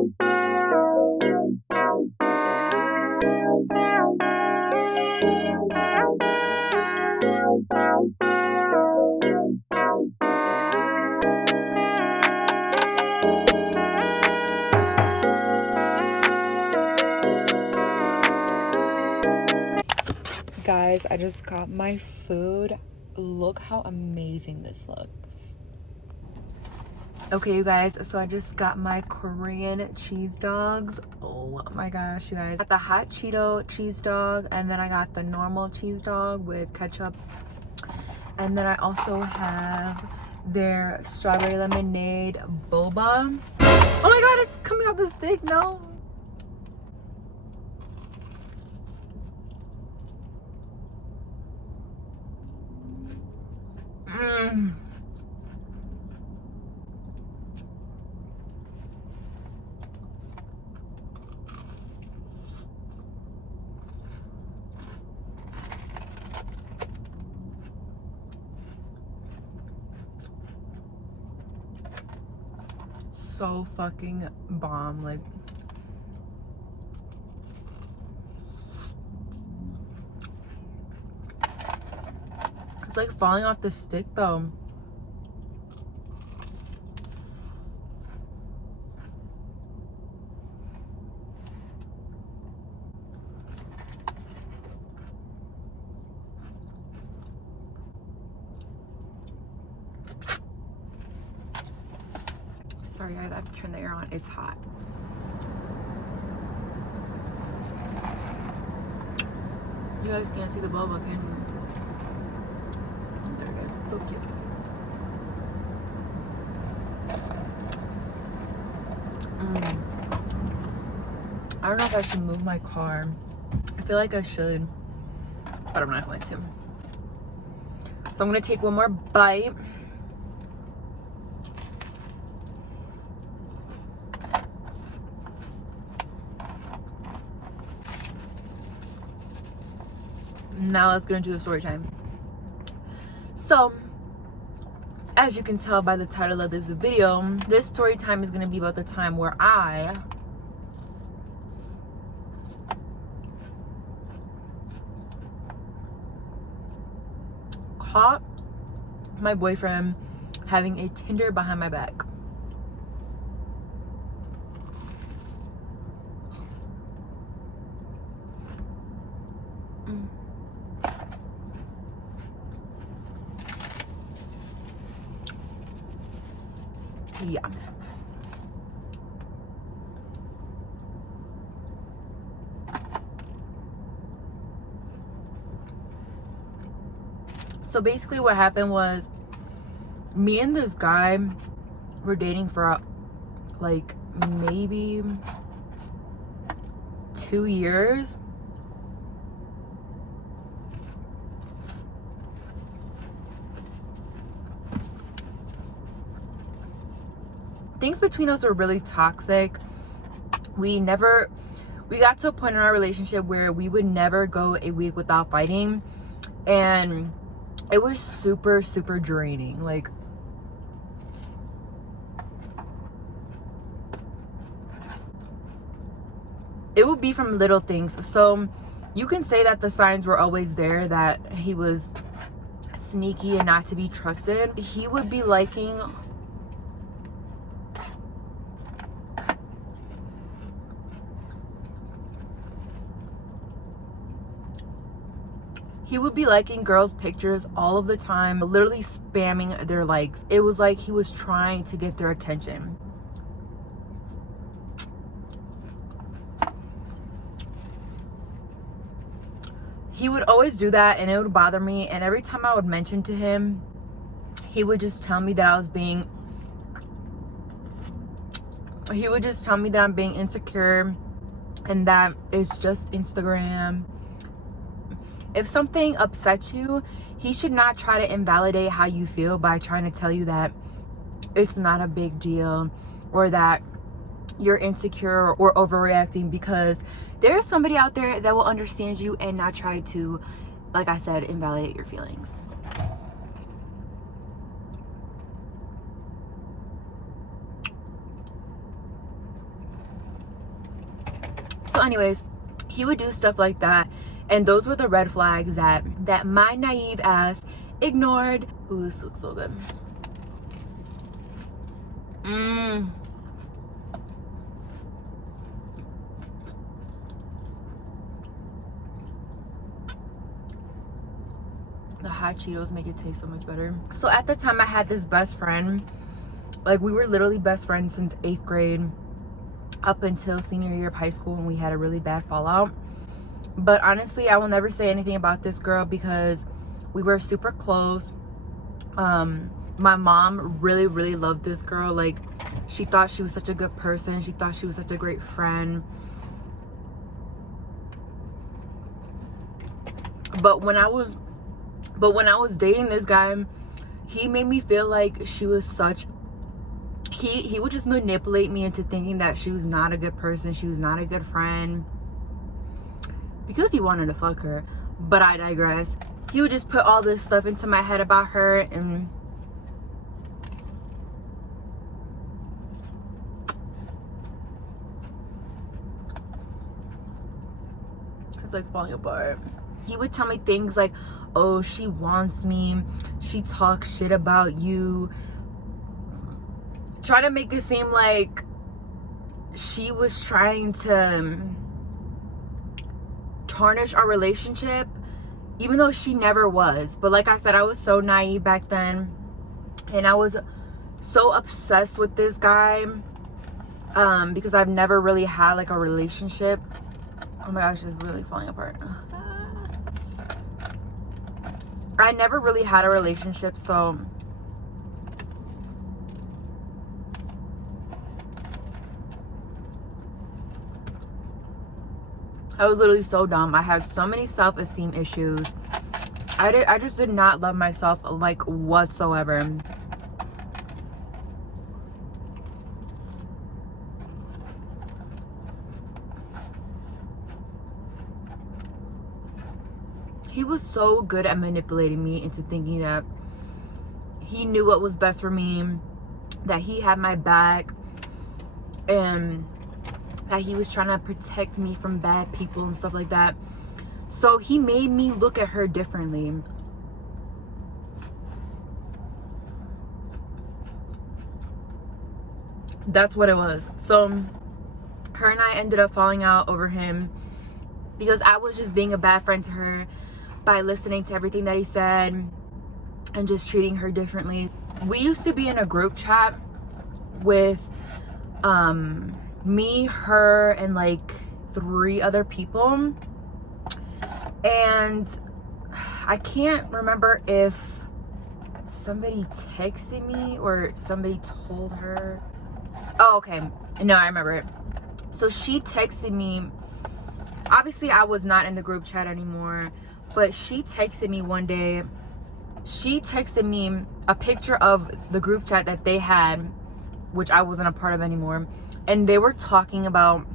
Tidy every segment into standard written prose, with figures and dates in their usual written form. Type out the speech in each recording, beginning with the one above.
Guys, I just got my food. Look how amazing this looks. Okay, you guys, so I just got my Korean cheese dogs. Oh my gosh, you guys. I got the hot Cheeto cheese dog, and then I got the normal cheese dog with ketchup. And then I also have their strawberry lemonade boba. Oh my god, it's coming out the stick, no. So fucking bomb. Like, it's like falling off the stick though. Sorry guys, I have to turn the air on. It's hot. You guys can't see the boba, can you? There it is. It's so cute. I don't know if I should move my car. I feel like I should, but I'm not going to. So I'm gonna take one more bite. Now let's get into the story time. So, as you can tell by the title of this video, this story time is going to be about the time where I caught my boyfriend having a Tinder behind my back. Yeah. So basically what happened was me and this guy were dating for like maybe 2 years. Things between us were really toxic. We got to a point in our relationship where we would never go a week without fighting, and it was super, super draining. Like, it would be from little things. So you can say that the signs were always there that he was sneaky and not to be trusted. He would be liking girls' pictures all of the time, literally spamming their likes. It was like he was trying to get their attention. He would always do that, and it would bother me. And every time I would mention to him, he would just tell me that I'm being insecure and that it's just Instagram. If something upsets you, he should not try to invalidate how you feel by trying to tell you that it's not a big deal or that you're insecure or overreacting, because there's somebody out there that will understand you and not try to, like I said, invalidate your feelings. So anyways, he would do stuff like that, and those were the red flags that my naive ass ignored. Ooh, this looks so good. The hot Cheetos make it taste so much better. So at the time, I had this best friend. Like, we were literally best friends since 8th grade up until senior year of high school, and we had a really bad fallout. But honestly, I will never say anything about this girl because we were super close. My mom really, really loved this girl. Like, she thought she was such a good person. She thought she was such a great friend. But when I was dating this guy, he made me feel like she was such, he would just manipulate me into thinking that she was not a good person, she was not a good friend, because he wanted to fuck her. But I digress. He would just put all this stuff into my head about her, and it's like falling apart. He would tell me things like, oh, she wants me, she talks shit about you, try to make it seem like she was trying to tarnish our relationship, even though she never was. But like I said, I was so naive back then, and I was so obsessed with this guy because I've never really had like a relationship. Oh my gosh, it's literally falling apart. I never really had a relationship, so I was literally so dumb. I had so many self-esteem issues. I just did not love myself, like, whatsoever. He was so good at manipulating me into thinking that he knew what was best for me, that he had my back, and that he was trying to protect me from bad people and stuff like that. So he made me look at her differently. That's what it was. So her and I ended up falling out over him because I was just being a bad friend to her by listening to everything that he said and just treating her differently. We used to be in a group chat with me, her, and like 3 other people, and I can't remember if somebody texted me or somebody told her. Oh, okay, no, I remember it. So she texted me. Obviously I was not in the group chat anymore, but she texted me one day. She texted me a picture of the group chat that they had, which I wasn't a part of anymore, and they were talking about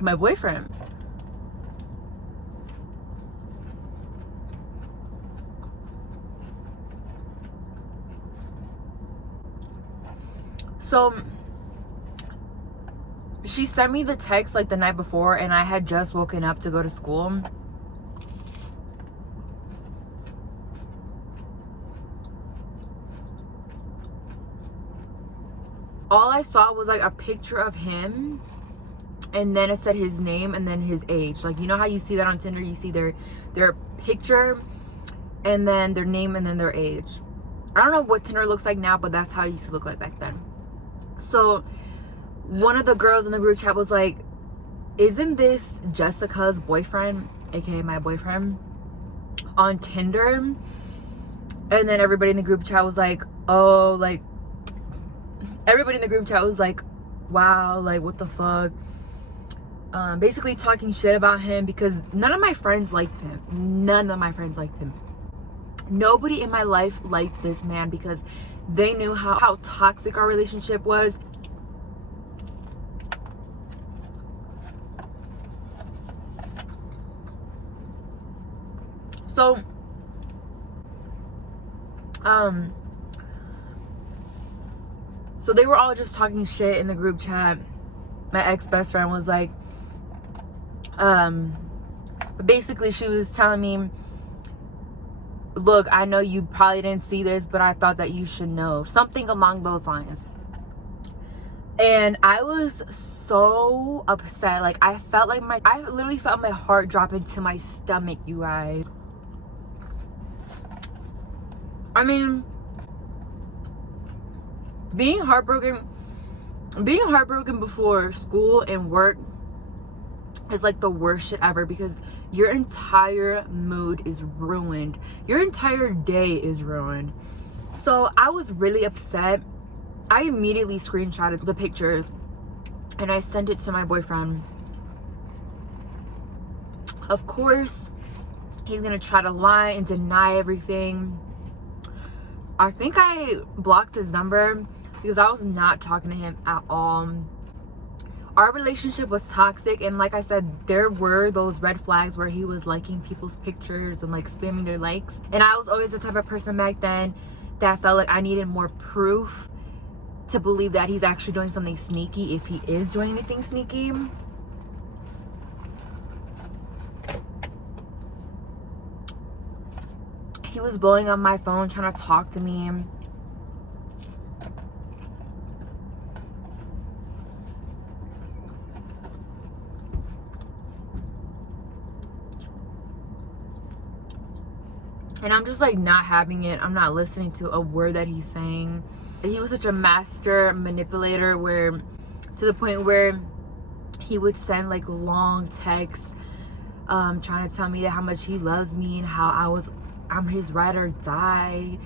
my boyfriend. So she sent me the text like the night before, and I had just woken up to go to school. All I saw was like a picture of him, and then it said his name and then his age. Like, you know how you see that on Tinder, you see their picture and then their name and then their age. I don't know what Tinder looks like now, but that's how it used to look like back then. So one of the girls in the group chat was like, isn't this Jessica's boyfriend, aka my boyfriend, on Tinder? And then everybody in the group chat was like, oh, like, everybody in the group chat was like, wow, like, what the fuck? Basically talking shit about him because none of my friends liked him. None of my friends liked him. Nobody in my life liked this man because they knew how toxic our relationship was. So, so they were all just talking shit in the group chat. My ex-best friend was like, But basically she was telling me, look, I know you probably didn't see this, but I thought that you should know, something along those lines. And I was so upset. Like, I literally felt my heart drop into my stomach, you guys. I mean, being heartbroken before school and work is like the worst shit ever, because your entire mood is ruined. Your entire day is ruined. So I was really upset. I immediately screenshotted the pictures and I sent it to my boyfriend. Of course, he's gonna try to lie and deny everything. I think I blocked his number because I was not talking to him at all. Our relationship was toxic, and like I said, there were those red flags where he was liking people's pictures and like spamming their likes. And I was always the type of person back then that felt like I needed more proof to believe that he's actually doing something sneaky, if he is doing anything sneaky. He was blowing up my phone trying to talk to me. And I'm just like not having it. I'm not listening to a word that he's saying. He was such a master manipulator, where to the point where he would send like long texts trying to tell me that how much he loves me and how I'm his ride or die,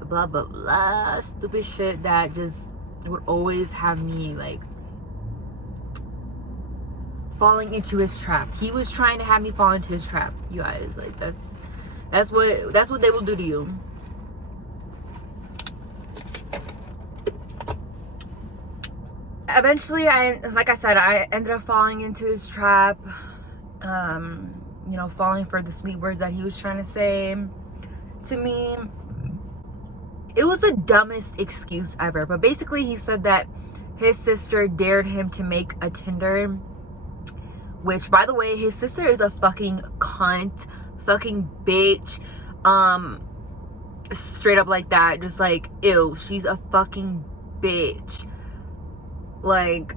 blah blah blah, stupid shit that just would always have me like falling into his trap. He was trying to have me fall into his trap, you guys. Like that's what they will do to you. Eventually, like I said, I ended up falling into his trap. You know, falling for the sweet words that he was trying to say to me. It was the dumbest excuse ever. But basically, he said that his sister dared him to make a Tinder. Which, by the way, his sister is a fucking cunt. Fucking bitch. Straight up like that. Just like, ew, she's a fucking bitch. Like,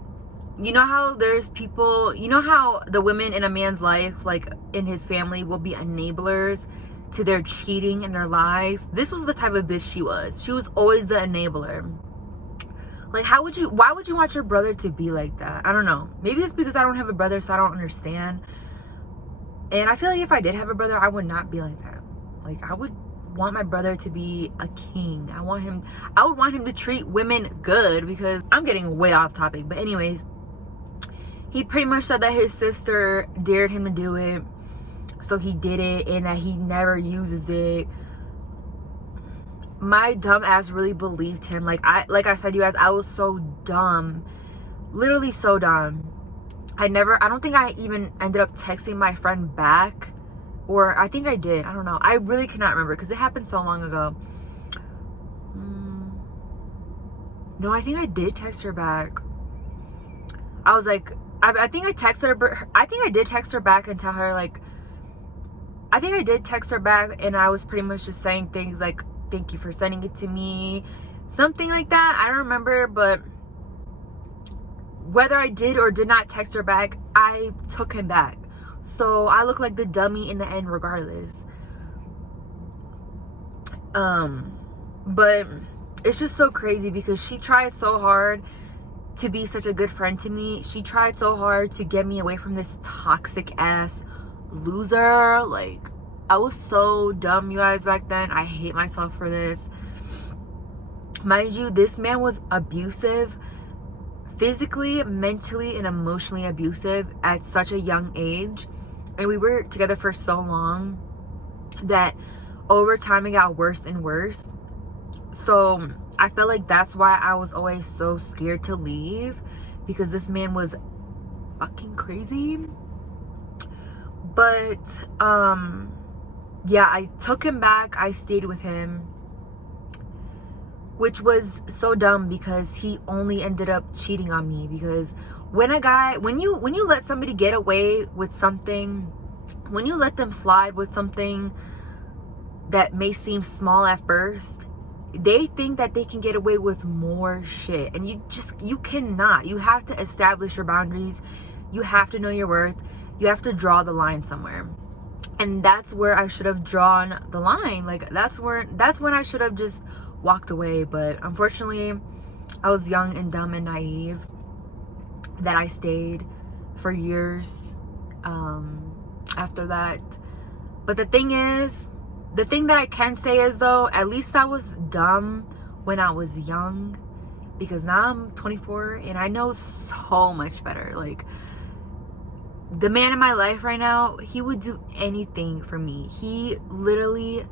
you know how there's people, you know how the women in a man's life, like in his family, will be enablers to their cheating and their lies? This was the type of bitch she was. She was always the enabler. Like, why would you want your brother to be like that? I don't know. Maybe it's because I don't have a brother, so I don't understand. And I feel like if I did have a brother, I would not be like that. Like, I would want my brother to be a king. I would want him to treat women good, because I'm getting way off topic. But anyways, he pretty much said that his sister dared him to do it, so he did it, and that he never uses it. My dumb ass really believed him. Like I said, you guys, I was so dumb. Literally so dumb. I don't think I even ended up texting my friend back. Or I think I did. I don't know. I really cannot remember because it happened so long ago. No, I think I did text her back. I was like, I think I texted her. I think I did text her back and tell her, like, I think I did text her back, and I was pretty much just saying things like, thank you for sending it to me. Something like that. I don't remember, but whether I did or did not text her back, I took him back. So I look like the dummy in the end regardless. But it's just so crazy because she tried so hard to be such a good friend to me. She tried so hard to get me away from this toxic ass loser. Like, I was so dumb, you guys, back then. I hate myself for this. Mind you, this man was abusive. Physically, mentally, and emotionally abusive at such a young age. And we were together for so long that over time it got worse and worse. So I felt like that's why I was always so scared to leave, because this man was fucking crazy. But yeah, I took him back. I stayed with him, which was so dumb because he only ended up cheating on me, because when you let somebody get away with something, when you let them slide with something that may seem small at first, they think that they can get away with more shit. And you cannot. You have to establish your boundaries. You have to know your worth. You have to draw the line somewhere. And that's where I should have drawn the line. Like, that's when I should have just walked away. But unfortunately, I was young and dumb and naive that I stayed for years after that. But the thing that I can say is, though, at least I was dumb when I was young, because now I'm 24 and I know so much better. Like, the man in my life right now, he would do anything for me. He literally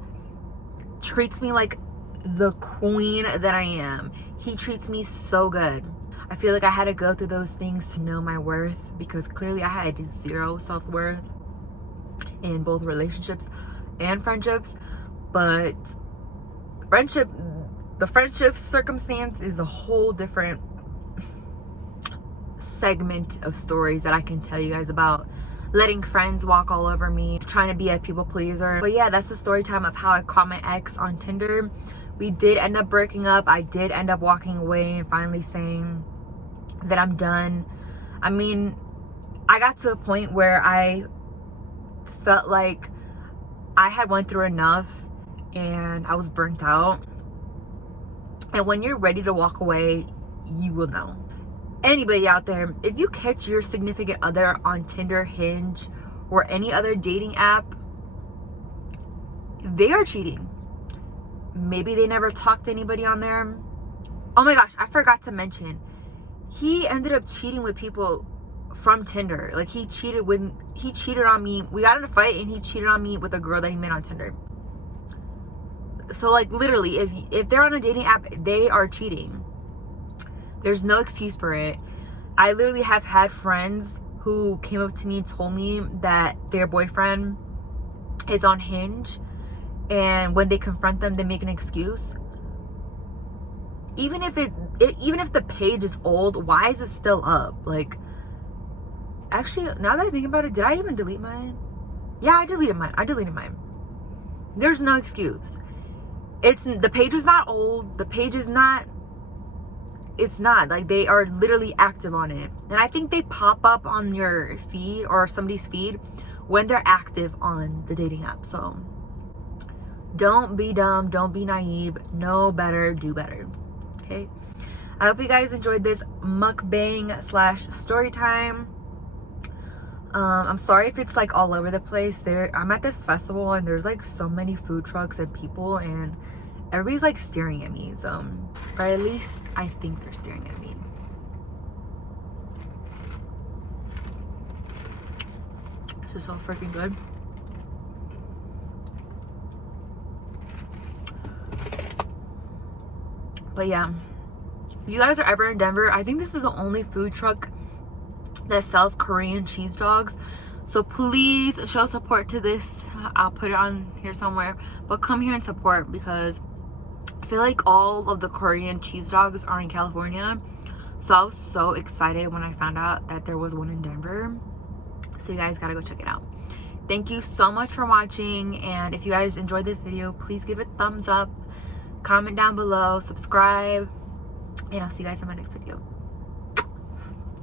treats me like the queen that I am. He treats me so good. I feel like I had to go through those things to know my worth, because clearly I had zero self-worth in both relationships and friendships. But the friendship circumstance is a whole different segment of stories that I can tell you guys about. Letting friends walk all over me, trying to be a people pleaser. But yeah, that's the story time of how I caught my ex on Tinder. We did end up breaking up. I did end up walking away and finally saying that I'm done. I mean, I got to a point where I felt like I had went through enough and I was burnt out. And when you're ready to walk away, you will know. Anybody out there, if you catch your significant other on Tinder, Hinge, or any other dating app, they are cheating. Maybe they never talked to anybody on there. Oh my gosh, I forgot to mention, he ended up cheating with people from Tinder. Like, he cheated on me. We got in a fight and he cheated on me with a girl that he met on Tinder. So, like, literally, if they're on a dating app, they are cheating. There's no excuse for it. I literally have had friends who came up to me and told me that their boyfriend is on Hinge, and when they confront them, they make an excuse. Even if the page is old, why is it still up? Like, actually, now that I think about it, did I even delete mine? Yeah, I deleted mine. There's no excuse. The page is not old. The page is not. It's not. Like, they are literally active on it. And I think they pop up on your feed or somebody's feed when they're active on the dating app. So don't be dumb. Don't be naive. Know better. Do better. Okay? I hope you guys enjoyed this mukbang / story time. I'm sorry if it's like all over the place. I'm at this festival and there's like so many food trucks and people, and everybody's like staring at me. So, or at least I think they're staring at me. This is so freaking good. But yeah, if you guys are ever in Denver, I think this is the only food truck that sells Korean cheese dogs. So please show support to this. I'll put it on here somewhere. But come here and support, because I feel like all of the Korean cheese dogs are in California. So I was so excited when I found out that there was one in Denver. So you guys gotta go check it out. Thank you so much for watching. And if you guys enjoyed this video, please give it a thumbs up. Comment down below. Subscribe. And I'll see you guys in my next video.